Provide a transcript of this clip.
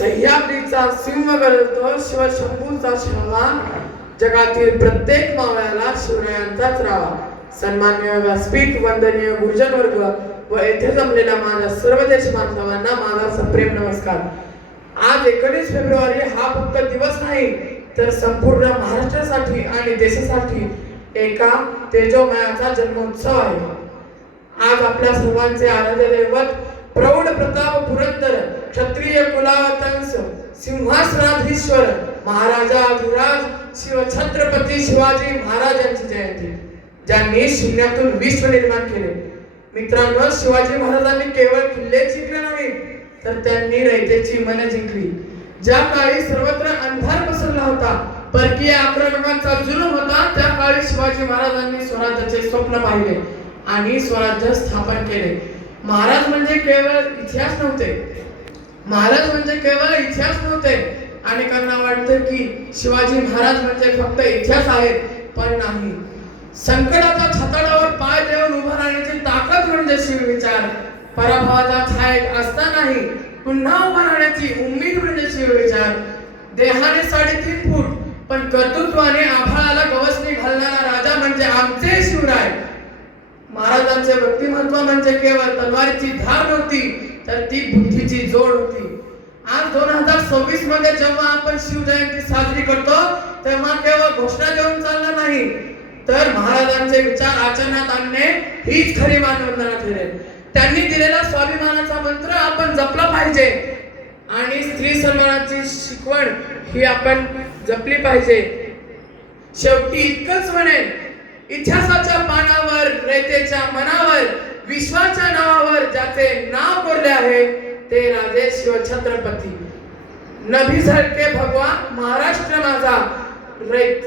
सह्याद्रीचा सिंह गरजतो, शिवशंभूचा छावा, जगातील प्रत्येक मावळ्याला शिवरायांचाच रावा. सन्माननीय व्यासपीठ, वंदनीय गुरुजन वर्ग व येथे जमलेल्या माझ्या सर्व देश बांधवांना माझा सप्रेम नमस्कार. आज 19 फेब्रुवारी हा फक्त दिवस नाही तर संपूर्ण महाराष्ट्रासाठी आणि देशासाठी एका तेजोमयाचा जन्मोत्सव आहे. आज आपल्या सर्वांचे आराध्य दैवत प्रौढ प्रताप पुरंदर क्षत्रिय कुलावतंस सिंहासनाधीश्वर महाराजाधिराज शिवछत्रपती शिवाजी महाराजांची जयंती, ज्यांनी शून्यातून विश्व निर्माण केले. मित्रांनो, शिवाजी महाराजांनी केवळ किल्ले जिंकले नाही तर त्यांनी रयतेची मन जिंकली. ज्या काळी सर्वत्र अंधार पसरला होता, परकीय आक्रमणाचा जुलूम होता, त्या काळी शिवाजी महाराजांनी स्वराज्याचे स्वप्न पाहिले आणि स्वराज्य स्थापन केले. महाराज म्हणजे केवळ इतिहास नव्हते. अनेकांना वाटते की शिवाजी महाराज म्हणजे फक्त इतिहास आहे, पण नाही. संकटाच्या छाताडावर पाय देऊन उभा राहण्याची ताकद म्हणजे शिवविचार. पराभवाचा छायेत असतानाही पुन्हा उभा राहण्याची उम्मीद म्हणजे शिवविचार. देहाने 3.5 फूट पण कर्तृत्वाने आभाळाला गवसणी घालणारा राजा म्हणजे आमचे शिवराय. महाराजांचे व्यक्तिमत्व म्हणजे केवळ तलवारीची धार नव्हती, तर ती बुद्धीची जोड होती. आज 2026 मध्ये जेव्हा आपण शिवजयंती साजरी करतो, तेव्हा केवळ घोषणा देऊन चालणार नाही, तर महाराजांचे विचार आचरणात आणणे हीच खरी मानवंदना ठरेल. त्यांनी दिलेला स्वाभिमानाचा मंत्र आपण जपला पाहिजे आणि स्त्री सन्मानाची शिकवण ही आपण जपली पाहिजे. शेवटी इतकंच म्हणेन, इतिहासाच्या पानावर, रयतेच्या मनावर, विश्वाच्या नावावर ज्याचे नाव कोरले आहे ते राजे शिवछत्रपती. नभी झळके भगवा महाराष्ट्र माझा, रयत